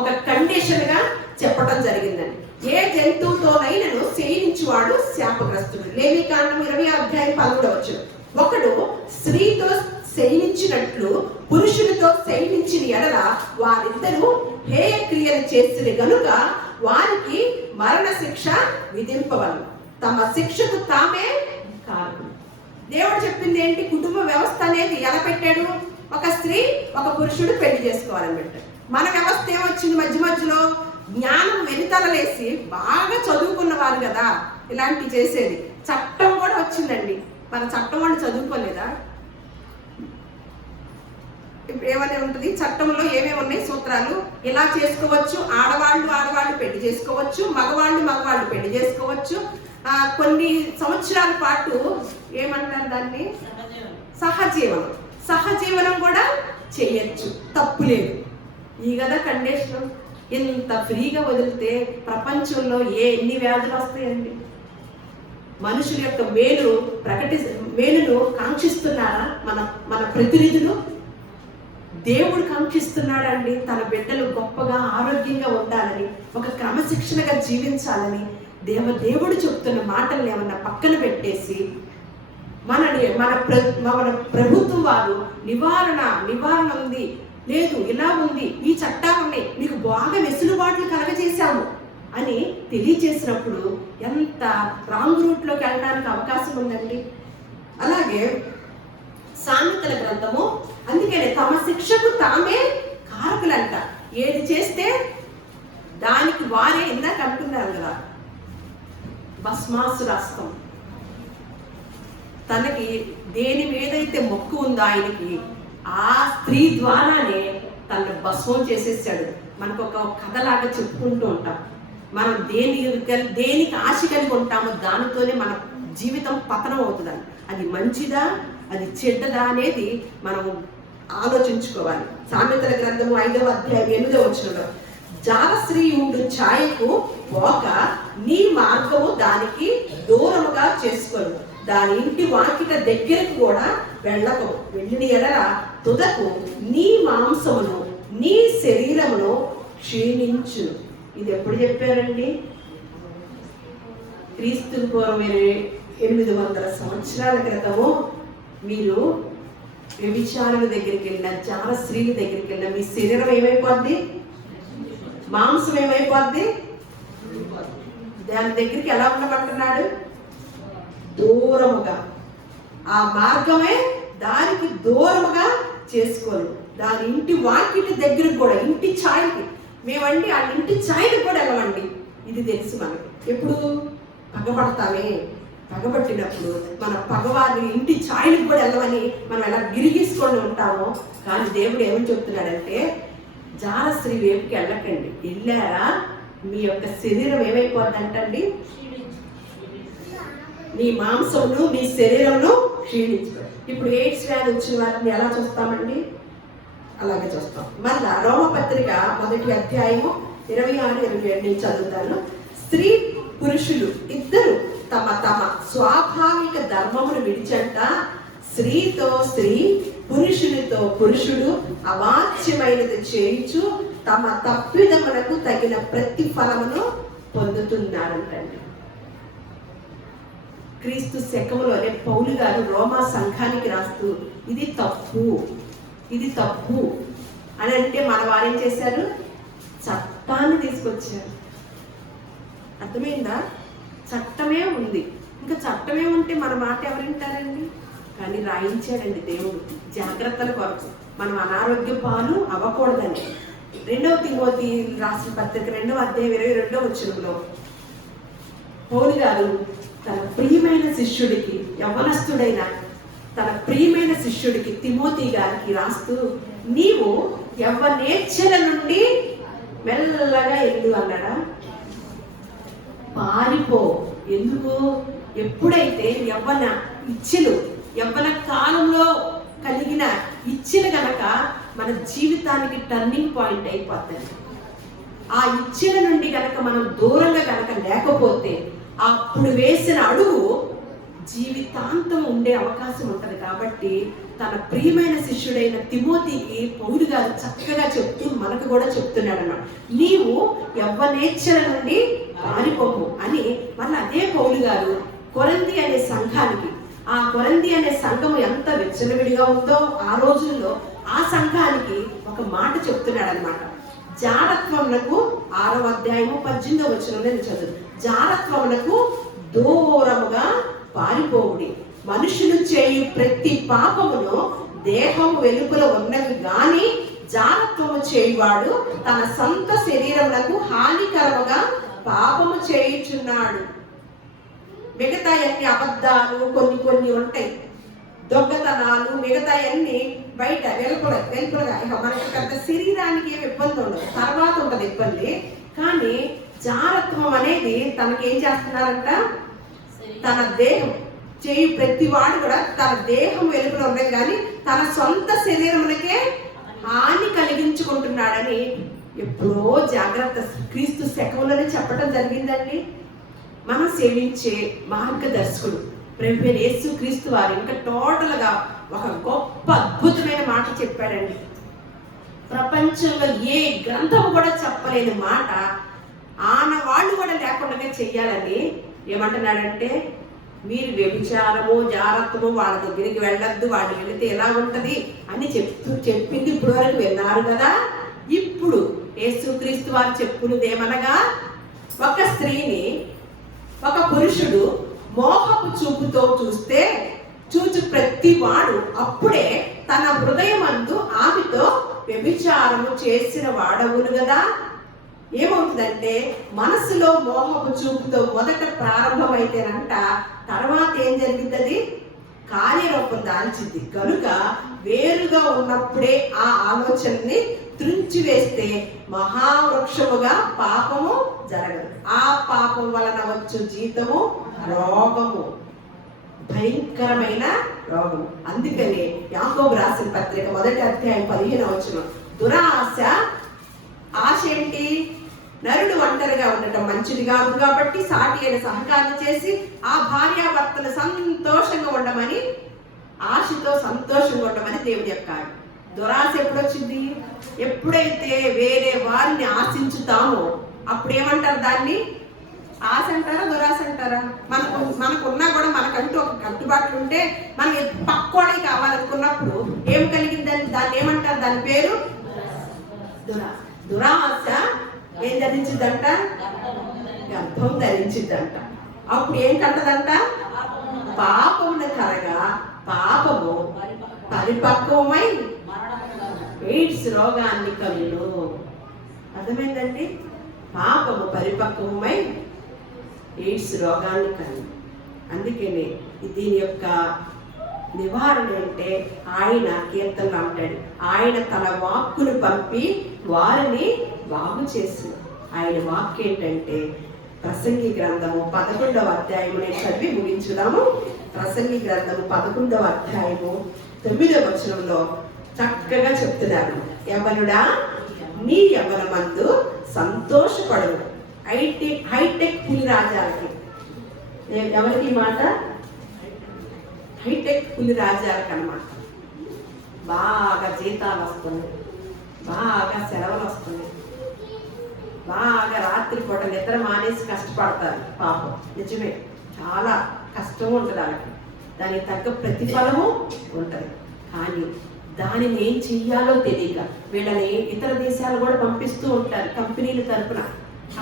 ఒక కండిషన్ గా చెప్పడం జరిగిందని. ఏ జంతువుతోనైనను శయనించువాడు శాపగ్రస్తుడు. లేవికాండం 20 అధ్యాయం 11 ఒకడు స్త్రీతో శయనించినట్లు పురుషునితో శయనించిన ఎడల వారిద్దరూ హేయ క్రియలు చేసిన గనుక వారికి మరణ శిక్ష విధింపవలను, తమ శిక్షకు తామే కారణం. దేవుడు చెప్పింది ఏంటి? కుటుంబ వ్యవస్థ అనేది ఎలా పెట్టాడు? ఒక స్త్రీ ఒక పురుషుడు పెళ్లి చేసుకోవాలని పెట్టాడు. మన వ్యవస్థ ఏమొచ్చింది? మధ్యలో జ్ఞానం వెనుతలలేసి బాగా చదువుకున్న వారు కదా ఇలాంటి చేసేది. చట్టం కూడా వచ్చిందండి. మన చట్టం వాళ్ళు చదువుకోలేదా? ఇప్పుడు ఏమని ఉంటుంది చట్టంలో? ఏమేమి ఉన్నాయి సూత్రాలు? ఇలా చేసుకోవచ్చు, ఆడవాళ్ళు పెళ్లి చేసుకోవచ్చు, మగవాళ్ళు పెళ్లి చేసుకోవచ్చు. కొన్ని సంవత్సరాల పాటు ఏమంటారు దాన్ని? సహజీవనం కూడా చేయొచ్చు, తప్పు లేదు. ఈ కదా కండిషన్. ఇంత ఫ్రీగా వదిలితే ప్రపంచంలో ఎన్ని వ్యాధులు వస్తాయండి? మనుషుల యొక్క మేలును కాంక్షిస్తున్నారా మన ప్రతినిధులు? దేవుడు కాంక్షిస్తున్నాడండి తన బిడ్డలు గొప్పగా ఆరోగ్యంగా ఉండాలని, ఒక క్రమశిక్షణగా జీవించాలని. దేవుడు చెప్తున్న మాటల్ని ఏమన్నా పక్కన పెట్టేసి మన ప్రభుత్వం వారు నివారణ ఉంది, లేదు ఇలా ఉంది, ఈ చట్టాలు ఉన్నాయి, మీకు బాగా వెసులుబాట్లు కలగజేశాము అని తెలియజేసినప్పుడు ఎంత రాంగ్ రూట్లోకి వెళ్ళడానికి అవకాశం ఉందండి. అలాగే సామెతల గ్రంథము అందుకనే తమ శిక్షకు తామే కారకులంట. ఏది చేస్తే దానికి వారే ఇందాక అంటున్నారు కదా, భస్మాసురాస్తం. తనకి దేని మీదైతే మొక్కు ఉందో ఆయనకి, ఆ స్త్రీ ద్వారానే తనను భస్మం చేసేసాడు. మనకు ఒక కథలాగా చెప్పుకుంటూ ఉంటాం. మనం దేనికి ఆశ కలిగి ఉంటామో దానితోనే మన జీవితం పతనం అవుతుందని. అది మంచిదా అది చెడ్డదా అనేది మనం ఆలోచించుకోవాలి. సామెతల గ్రంథము 5వ అధ్యాయం 8 జాలశ్రీయుడు ఛాయకు పోక నీ మార్గము దానికి దూరముగా చేసుకోను, దాని ఇంటి వాకిట దగ్గరకు కూడా వెళ్ళకు. వెళ్ళిన ఎడల తుదకు నీ మాంసమును నీ శరీరమును క్షీణించు. ఇది ఎప్పుడు చెప్పారండి? క్రీస్తు పూర్వం 800 సంవత్సరాల క్రితము. మీరు వ్యభిచారుల దగ్గరికి వెళ్ళిన, జాల స్త్రీల దగ్గరికి వెళ్ళిన మీ శరీరం ఏమైపోద్ది? మాంసం ఏమైపోద్ది? దాని దగ్గరికి ఎలా ఉండమంటున్నాడు? దూరముగా. ఆ మార్గమే దానికి దూరముగా చేసుకోరు. దాని ఇంటి వాకిటి దగ్గరకు కూడా, ఇంటి ఛాయకి మేమండి ఆ ఇంటి ఛాయకి కూడా వెళ్ళమండి. ఇది తెలుసు మనకి. ఎప్పుడు పగబట్టినప్పుడు మన పగవారి ఇంటి ఛాయలకు కూడా వెళ్ళమని మనం ఎలా గిరిగీసుకొని ఉంటామో. కానీ దేవుడు ఏమని చెప్తున్నాడంటే, జాల స్త్రీ వైపుకి వెళ్ళకండి. వెళ్ళారా మీ యొక్క శరీరం ఏమైపోద్దంటండి? మీ మాంసమును మీ శరీరంను క్షీణించు. ఇప్పుడు ఎయిడ్స్ వ్యాధి వచ్చిన వారిని ఎలా చూస్తామండి? అలాగే చూస్తాం. మళ్ళా రోమపత్రిక 1వ అధ్యాయము 26-27 చదువుతాను. స్త్రీ పురుషులు ఇద్దరు తమ స్వాభావిక ధర్మమును విడిచంట స్త్రీతో స్త్రీ పురుషునితో పురుషుడు అవాచ్యమైనది చేయించు తమ తప్పిదములకు తగిన ప్రతిఫలమును పొందుతున్నారంటండి. క్రీస్తు శకములోనే పౌలు గారు రోమా సంఘానికి రాస్తూ ఇది తప్పు అని అంటే మన వారేం చేశారు? చట్టాన్ని తీసుకొచ్చారు. అర్థమైందా? చట్టమే ఉంది. ఇంకా చట్టమే ఉంటే మన మాట ఎవరు వింటారండి? కానీ రాయించాడండి దేవుడు జాగ్రత్తల కొరకు. మనం అనారోగ్య పాలు అవ్వకూడదని. 2 తిమోతి రాసిన పత్రిక 2వ అధ్యాయం 22వ వచనంలో పౌలు గారు తన ప్రియమైన శిష్యుడికి, యవ్వనస్తుడైన తన ప్రియమైన శిష్యుడికి తిమోతి గారికి రాస్తూ, నీవు యవ్వనేచ్ఛల నుండి మెల్లగా ఎల్లు అన్నాడా? పారిపో. ఎందుకు? ఎప్పుడైతే యవ్వన కాలంలో కలిగిన ఇచ్చిన గనక మన జీవితానికి టర్నింగ్ పాయింట్ అయిపోతుంది. ఆ ఇచ్చిన నుండి గనక మనం దూరంగా గనక లేకపోతే అప్పుడు వేసిన అడుగు జీవితాంతం ఉండే అవకాశం ఉంటుంది. కాబట్టి తన ప్రియమైన శిష్యుడైన తిమోతికి పౌలు గారు చక్కగా చెప్తూ మనకు కూడా చెప్తున్నాడు అన్నమాట. నీవు యవ్వనేచ్ఛల నుండి పారిపోము అని. మళ్ళీ అదే పౌలు గారు కొరింథీ అనే సంఘానికి, ఆ కొరింథీ అనే సంఘము ఎంత విచ్చలవిడిగా ఉందో ఆ రోజుల్లో, ఆ సంఘానికి ఒక మాట చెప్తున్నాడు అనమాట. జారత్వమునకు 6వ అధ్యాయము 18వ వచనంలో చదువు. జారత్వమునకు దూరముగా పారిపోవుడి. మనుషులు చేయు ప్రతి పాపమును దేహము వెలుపల ఉన్నవి గాని జారత్వము చేయువాడు తన సొంత శరీరములకు హానికరముగా పాపము చేయుచున్నాడు. మిగతా అన్ని అబద్ధాలు కొన్ని ఉంటాయి, దొంగతనాలు, మిగతా అన్ని బయట వెలుపలగా. ఇక మనకి పెద్ద శరీరానికి ఏమి ఇబ్బంది ఉండదు, తర్వాత ఉంటుంది ఇబ్బంది. కానీ జారత్వం అనేది తనకేం చేస్తున్నారంట? తన దేహం చేయి ప్రతి వాడు కూడా తన దేహం వెలుపల ఉన్నాయి కానీ తన సొంత శరీరములకే హాని కలిగించుకుంటున్నాడని ఎప్పుడో జాగ్రత్త క్రీస్తు శకంలోనే చెప్పడం జరిగిందండి. మనం సేవించే మార్గదర్శకుడు ప్రభువైన యేసు క్రీస్తు వారు ఇంకా టోటల్గా ఒక గొప్ప అద్భుతమైన మాట చెప్పాడండి. ప్రపంచంలో ఏ గ్రంథం కూడా చెప్పలేని మాట ఆనవాళ్ళు కూడా లేకుండా చెయ్యాలని ఏమంటున్నాడంటే, మీరు వ్యభిచారము జాగ్రత్తము వాళ్ళ దగ్గరికి వెళ్ళొద్దు, వాళ్ళు వెళితే ఎలా ఉంటది అని చెప్పింది ఇప్పుడు వరకు విన్నారు కదా. ఇప్పుడు యేసుక్రీస్తు వారు చెప్పున్నది ఏమనగా, ఒక స్త్రీని ఒక పురుషుడు మోహపు చూపుతో చూచు ప్రతి వాడు అప్పుడే తన హృదయమందు ఆమెతో వ్యభిచారము చేసిన వాడవును కదా. ఏమవుతుందంటే, మనసులో మోహపు చూపుతో మొదట ప్రారంభమైతేనంట తర్వాత ఏం జరుగుతుంది? కార్యరూపం దాల్చింది. కనుక వేరుగా ఉన్నప్పుడే ఆ ఆలోచనని త్రుంచివేస్తే మహావృక్షముగా పాపము జరగదు. ఆ పాపం వలన వచ్చు జీతము రోగము, భయంకరమైన రోగము. అందుకని యాకోబు రాసిన పత్రిక 1వ అధ్యాయం 15వ వచనం, దురాశ ఆశ ఏంటి? నరుడు ఒంటరిగా ఉండటం మంచిది కాదు కాబట్టి సాటి అయిన సహకారం చేసి ఆ భార్యాభర్తలు సంతోషంగా ఉండమని, ఆశతో సంతోషంగా ఉండమని దేవుడు చెప్పాడు. దురాశ ఎప్పుడొచ్చింది? ఎప్పుడైతే వేరే వారిని ఆశించుతామో అప్పుడు ఏమంటారు? దాన్ని ఆశ అంటారా, దురాశ అంటారా? మనకున్నా కూడా మనకంటూ ఒక కట్టుబాట్లు ఉంటే మనం పక్కోడే కావాలనుకున్నప్పుడు ఏం కలిగిందని దాన్ని ఏమంటారు? దాని పేరు దురాశ. దురాశ ఏం ధరించిందంట? గర్భం ధరించిందంట. అప్పుడు ఏం కంటదంట? పాపమును కరగా పాపము పరిపక్వమై ఎయిడ్స్ రోగాన్ని కలుగును. అర్థమైందండి? పాపము పరిపక్వమై ఎయిడ్స్ రోగాన్ని కలుగు. అందుకనే దీని యొక్క నివారణ అంటే ఆయన కీర్తనలు అంటాడు, ఆయన తన వాక్కును పంపి వారిని బాగు చేసి. ఆయన వాక్ ఏంటంటే ప్రసంగి గ్రంథము 11వ అధ్యాయము నేను చదివి ముగించుదాము. ప్రసంగి గ్రంథము 11వ అధ్యాయము 9వ వచనంలో చక్కగా చెప్తున్నాడు, యవ్వనుడా నీ యవ్వనమందు సంతోషపడు. హైటెక్ పులి రాజాలకి, ఎవరికి మాట? హైటెక్ పులి రాజాలకు అన్నమాట. బాగా జీతాలు వస్తుంది, బాగా సెలవులు వస్తుంది, బాగా రాత్రిపూట నిద్ర మానేసి కష్టపడతారు. పాపం నిజమే, చాలా కష్టం ఉంటుంది వాళ్ళకి, దానికి తగ్గ ప్రతిఫలము ఉంటుంది. కానీ దానిని ఏం చెయ్యాలో తెలియక వీళ్ళని ఇతర దేశాలు కూడా పంపిస్తూ ఉంటారు కంపెనీల తరపున.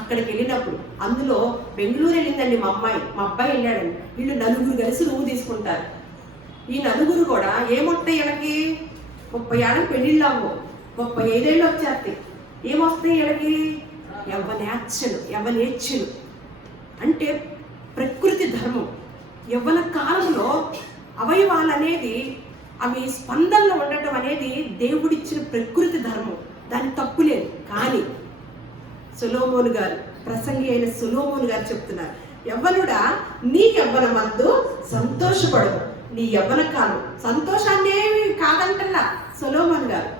అక్కడికి వెళ్ళినప్పుడు, అందులో బెంగళూరు వెళ్ళిందండి మా అబ్బాయి వెళ్ళాడండి. వీళ్ళు 4 కలిసి రూమ్ తీసుకుంటారు. ఈ 4 కూడా ఏముంటాయి? వీళ్ళకి 30 ఏళ్ళకి పెళ్ళిళ్ళు అవ్వవు, 35 ఏళ్ళు వచ్చేస్తాయి. ఏమొస్తాయి వీళ్ళకి? యవ్వనేచ్ఛలు. అంటే ప్రకృతి ధర్మం. యవ్వన కాలంలో అవయవాలు అనేది అవి స్పందనలో ఉండటం అనేది దేవుడిచ్చిన ప్రకృతి ధర్మం, దానికి తప్పు లేదు. కానీ సొలొమోను గారు, ప్రసంగి అయిన సొలొమోను గారు చెప్తున్నారు, యవ్వనుడా నీ యవ్వన మందు సంతోషపడు. నీ యవ్వన కాలం సంతోషాన్నే కాదంటల్లా సొలొమోను గారు.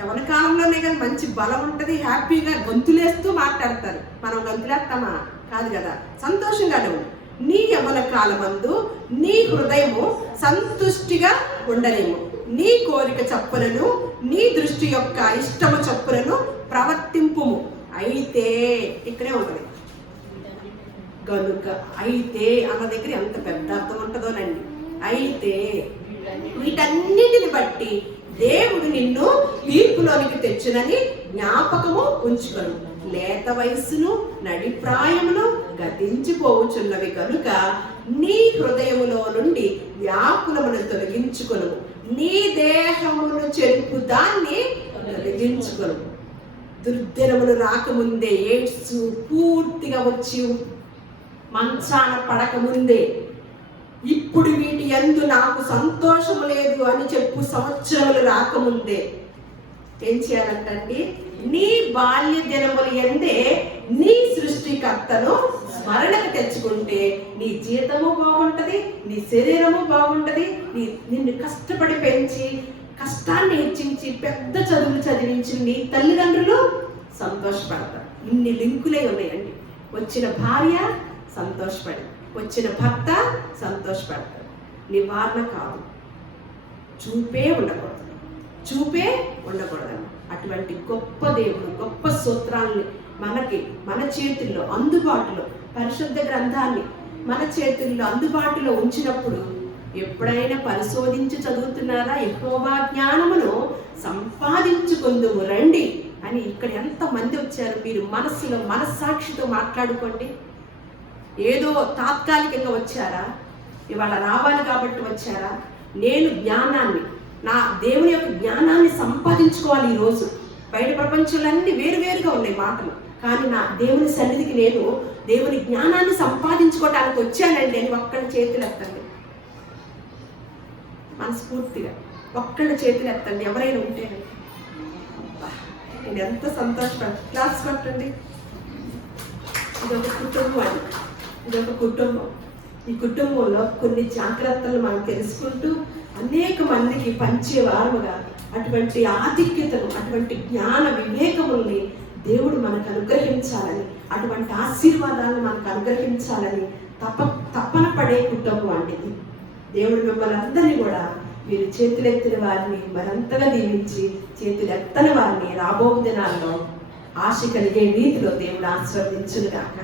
యవ్వన కాలంలోనే కానీ మంచి బలం ఉంటుంది, హ్యాపీగా గొంతులేస్తూ మాట్లాడతారు. మనం గొంతులేస్తామా? కాదు కదా. సంతోషంగానే ఉంది. నీ యవ్వన కాలమందు నీ హృదయము సంతుష్టిగా ఉండలేము. నీ కోరిక చప్పులను, నీ దృష్టి యొక్క ఇష్టము చప్పులను ప్రవర్తింపుము. అయితే ఇక్కడే ఉంటుంది గనుక. అయితే అన్న దగ్గర ఎంత పెద్ద అర్థం ఉంటుందోనండి. అయితే వీటన్నిటిని బట్టి దేవుడు నిన్ను తీర్పులోనికి తెచ్చునని జ్ఞాపకము ఉంచుకొను. లేత వయస్సును నడిప్రాయమును గతించిపోవచ్చున్నవి కనుక నీ హృదయములో నుండి వ్యాకులమును తొలగించుకొను. నీ దేహమును చెరుపు దాన్ని తొలగించుకొను. దుర్దినములు రాకముందే, ఎయిడ్స్ పూర్తిగా వచ్చి మంచాన పడకముందే, ఇప్పుడు వీటి యందు నాకు సంతోషము లేదు అని చెప్పు సంవత్సరములు రాకముందే ఏం చేయాలంటండి? నీ బాల్య దినములు ఎందే నీ సృష్టికర్తను స్మరణకు తెచ్చుకుంటే నీ జీతము బాగుంటది, నీ శరీరము బాగుంటది. నిన్ను కష్టపడి పెంచి, కష్టాన్ని హెచ్చించి, పెద్ద చదువులు చదివించి నీ తల్లిదండ్రులు సంతోషపడతారు. ఇన్ని లింకులే ఉన్నాయండి. వచ్చిన భార్య సంతోషపడి, వచ్చిన భర్త సంతోషపడతాడు. నివారణ కాదు, చూపే ఉండకూడదు. అటువంటి గొప్ప దేవుడు, గొప్ప సూత్రాన్ని మన చేతుల్లో అందుబాటులో, పరిశుద్ధ గ్రంథాన్ని మన చేతుల్లో అందుబాటులో ఉంచినప్పుడు ఎప్పుడైనా పరిశోధించి చదువుతున్నారా? యెహోవా జ్ఞానమును సంపాదించుకుందుము రండి అని ఇక్కడ ఎంతమంది వచ్చారు. మీరు మనస్సాక్షితో మాట్లాడుకోండి. ఏదో తాత్కాలికంగా వచ్చారా? ఇవాళ రావాలి కాబట్టి వచ్చారా? నేను జ్ఞానాన్ని, నా దేవుని యొక్క జ్ఞానాన్ని సంపాదించుకోవాలి. ఈరోజు బయట ప్రపంచంలో వేరువేరుగా ఉన్నాయి మాటలు, కానీ నా దేవుని సన్నిధికి నేను దేవుని జ్ఞానాన్ని సంపాదించుకోవటానికి వచ్చానండి అని ఒక్కళ్ళ చేతులు ఎత్తండి. మనస్ఫూర్తిగా ఒక్కళ్ళ చేతులు ఎత్తండి ఎవరైనా ఉంటే. నేను ఎంత సంతోషపడ. క్లాస్ కొట్టండి. ఇదొక కుటుంబం అండి, ఇదొక కుటుంబం. ఈ కుటుంబంలో కొన్ని జాగ్రత్తలు మనం తెలుసుకుంటూ అనేక మందికి పంచేవారుగా అటువంటి ఆధిక్యతను, అటువంటి జ్ఞాన వివేకముల్ని దేవుడు మనకు అనుగ్రహించాలని, అటువంటి ఆశీర్వాదాలను మనకు అనుగ్రహించాలని తప్పన పడే కుటుంబం అండి ఇది. దేవుడు మిమ్మల్ని అందరినీ కూడా, మీరు చేతులెత్తిన వారిని మరంతగా దీవించి, చేతులెత్తని వారిని రాబో దినాల్లో ఆశ కలిగే రీతిలో దేవుడు ఆశీర్వదించును గాక.